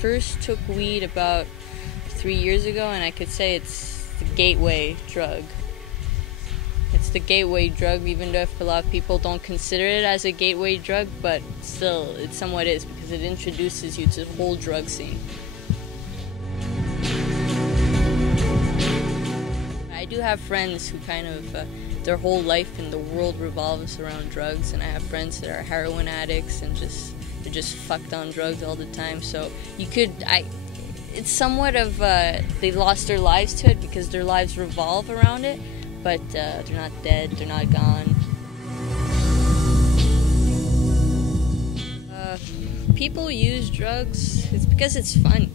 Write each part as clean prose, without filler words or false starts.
first took weed about 3 years ago, and I could say it's the gateway drug. It's the gateway drug, even though if a lot of people don't consider it as a gateway drug, but still, it somewhat is, because it introduces you to the whole drug scene. I do have friends who kind of, their whole life in the world revolves around drugs, and I have friends that are heroin addicts and they're just fucked on drugs all the time. So it's somewhat of, they lost their lives to it because their lives revolve around it, but they're not dead, they're not gone. People use drugs, it's because it's fun.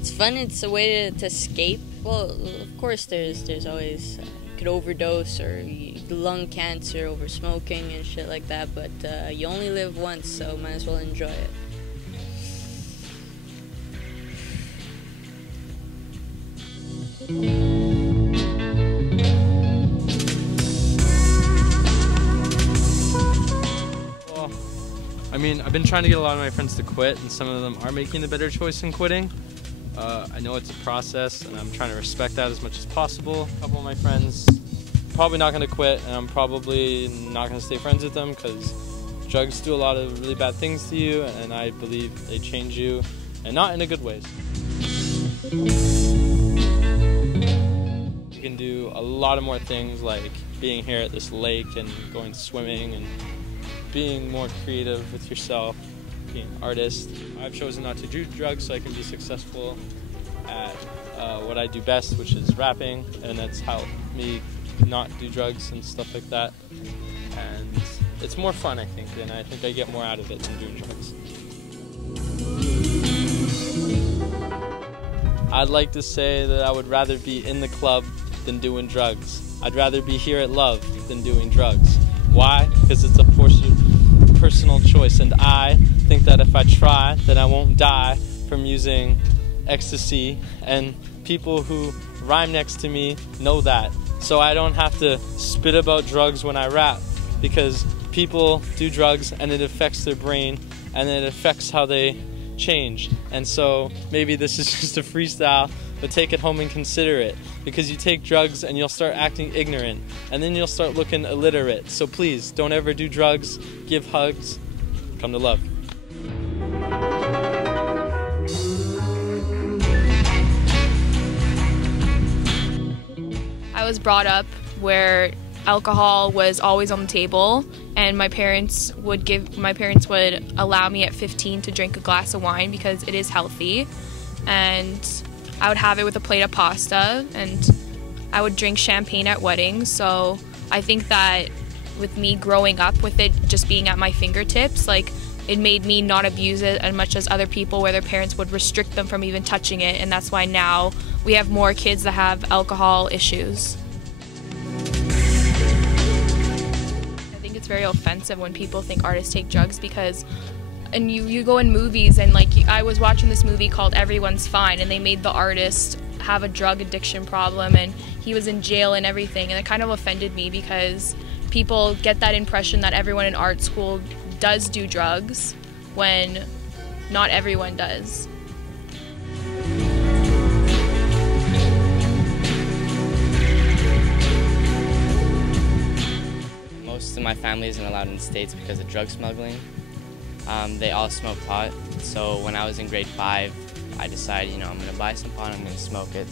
It's fun, it's a way to escape. Well, of course there's always, you could overdose or lung cancer over smoking and shit like that, but you only live once, so might as well enjoy it. Well, I mean, I've been trying to get a lot of my friends to quit, and some of them are making the better choice in quitting. I know it's a process, and I'm trying to respect that as much as possible. A couple of my friends probably not going to quit, and I'm probably not going to stay friends with them because drugs do a lot of really bad things to you, and I believe they change you, and not in a good ways. You can do a lot of more things, like being here at this lake and going swimming and being more creative with yourself, being an artist. I've chosen not to do drugs so I can be successful at what I do best, which is rapping, and that's helped me not do drugs and stuff like that. And it's more fun, I think, and I think I get more out of it than doing drugs. I'd like to say that I would rather be in the club than doing drugs. I'd rather be here at Love than doing drugs. Why? Because it's a personal choice, and I think that if I try, then I won't die from using ecstasy, and people who rhyme next to me know that. So I don't have to spit about drugs when I rap, because people do drugs and it affects their brain and it affects how they change. And so maybe this is just a freestyle, but take it home and consider it, because you take drugs and you'll start acting ignorant, and then you'll start looking illiterate. So please, don't ever do drugs, give hugs, come to Love. I was brought up where alcohol was always on the table, and my parents would allow me at 15 to drink a glass of wine because it is healthy, and I would have it with a plate of pasta, and I would drink champagne at weddings. So I think that with me growing up with it just being at my fingertips, like, it made me not abuse it as much as other people where their parents would restrict them from even touching it, and that's why now we have more kids that have alcohol issues. I think it's very offensive when people think artists take drugs, because and you go in movies, and like, I was watching this movie called Everyone's Fine, and they made the artist have a drug addiction problem, and he was in jail and everything, and it kind of offended me because people get that impression that everyone in art school does do drugs when not everyone does. Most of my family isn't allowed in the States because of drug smuggling. They all smoke pot, so when I was in grade 5, I decided, I'm going to buy some pot and I'm going to smoke it.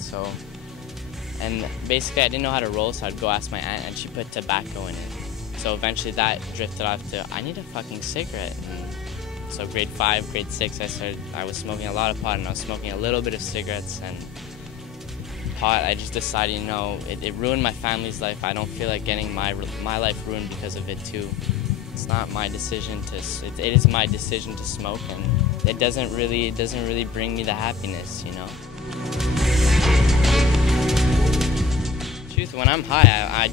And basically I didn't know how to roll, so I'd go ask my aunt, and she put tobacco in it. So eventually that drifted off to, I need a fucking cigarette. And so grade 5, grade 6, I was smoking a lot of pot, and I was smoking a little bit of cigarettes, and pot, I just decided, it ruined my family's life. I don't feel like getting my life ruined because of it too. It's not my decision it is my decision to smoke, and it doesn't really bring me the happiness, Truth, when I'm high,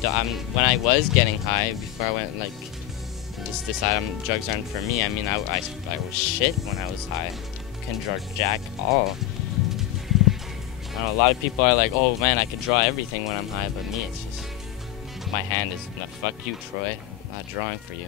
when I was getting high, before I went, just decided drugs aren't for me. I mean, I was shit when I was high. Couldn't draw jack all. I know, a lot of people are like, oh man, I could draw everything when I'm high, but me, it's just, my hand is, fuck you, Troy, I'm not drawing for you.